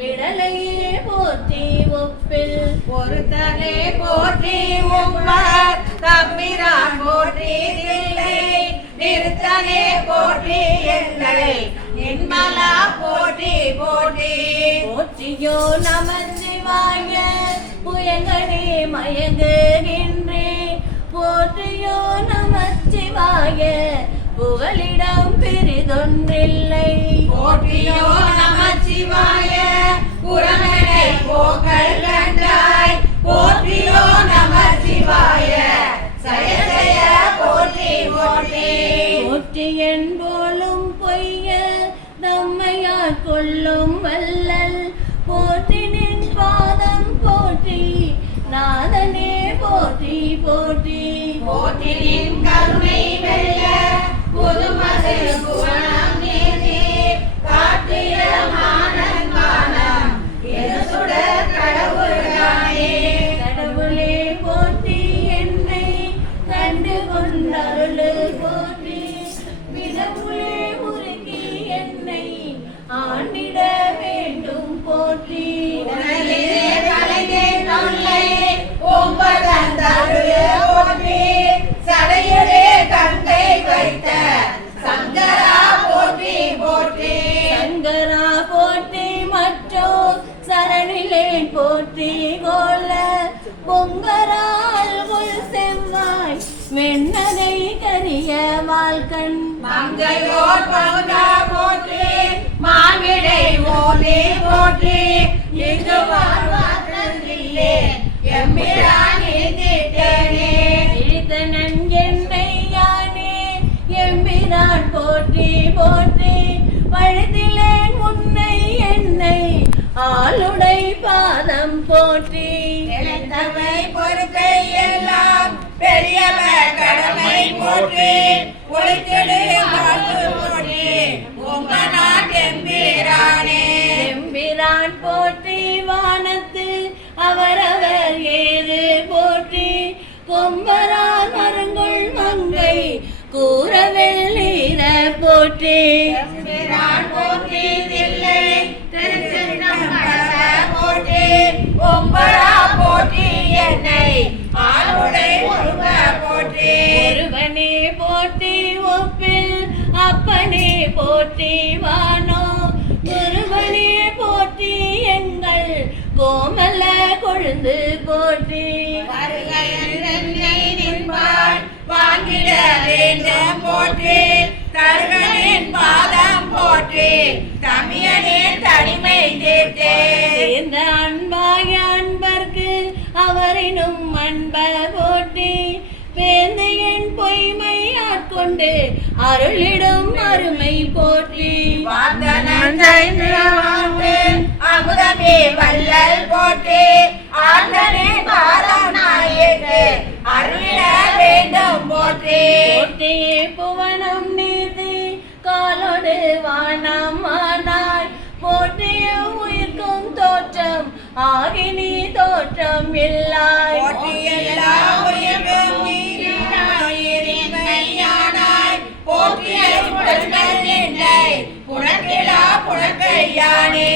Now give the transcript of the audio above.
விடலையே போற்றி ஒப்பில் பொறுத்தலே போற்றி உம்பர் தம்பிரான் போற்றி தில்லை நிறுத்தனே போற்றி எல்லை நின்மலா போற்றி போற்றி போற்றியோ நமச்சிவாய புயங்கனே மயங்குகின்றே போற்றியோ நமச்சிவாய புகலிடம் பெரிதொன்றில்லை போற்றியோ நமச்சிவாய புறமனை போக்கல் கண்டாய் போற்றியோ நமச்சிவாய ஜய ஜய போற்றி போற்றி போற்றி என்போலும் பொய்ய நம்மையார் கொள்ளும் வல்லல் போற்றி நின் பாதம் போற்றி நாதனே போற்றி போற்றி போற்றி நின் கருணை வெல்ல புதுமது புவனம் நீதி காட்டிய மானன் வானம் எருசுட கடவுள்தானே கடவுளே போற்றி என்னை கண்டு கொண்டருளு போற்றி விடவுளே உருகி என்னை ஆண்டிட வேண்டும் போற்றி உடலே கலைஞே தொல்லை ஒன்பதந்தருளே போற்றி சடையிலே கங்கை வைத்த சங்கரா போற்றி போற்றி சங்கரா போற்றி மற்றோர் சரணிலே போற்றி கோல பொங்கரால் உள் செவ்வாய் வெண்ணகை கரிய வாழ்கண் மங்கையோர் பங்கா போற்றி மாவிடை ஓனே போற்றி இங்கு வாழ்வாற்றில்லே எம்பிரான் இருந்திட்டேனே இழித்தனன் என்னை யானே எம்பிரான் போற்றி போற்றி பழுத்திலேன் உன்னை என்னை ஆளுடை பாதம் போற்றி நினைத்தவை பொறுப்பை எல்லாம் பெரியவர் கடமை போற்றி ஒழித்திடு வாழ்வு போற்றி உங்க நாட்டெம்பிரானே எம்பிரான் போற்றி வானத்து அவரவர் ஏறு போற்றி கொம்பரார் மரங்குள் மங்கை கூறவெள்ளீர போற்றி எம்பிரான் போற்றி தில்லை திருச்சிற்றம்பல போற்றி ஒம்பரா போற்றி என்னை ஆளுடை முருக போற்றி ஒருவனே போற்றி ஒப்பில் அப்பனே போற்றி வானோ ஒருவனே போற்றி எங்கள் கோமல கொழுந்து போற்றி வருகையில் என்னை நின்பான் வாங்கிட வேண்டும் போற்றி தருகனின் பாதம் போற்றி தமியனின் தனிமை தீர்த்தே இந்த அன்பாய அன்பர்க்கு அவரினும் அன்ப போற்றி வேந்தையன் பொய்மை ஆட்கொண்டு அருளிடும் அருமை போற்றி அமுதமே வல்லல் போற்றி ஆண்டனே பாதம் நாயேற்று அருளிட வேண்டும் போற்றி போற்றியே புவனம் நீதி காலோடு வானம் ஆனாய் போற்றிய உயிர்க்கும் தோற்றம் ஆகினி தோற்றம் இல்லாய் போற்றி எல்லா உயிர்க்கும் நீரானாய் போற்றிய புலன்கள் இல்லை புனக்கிலா புனக்கையானே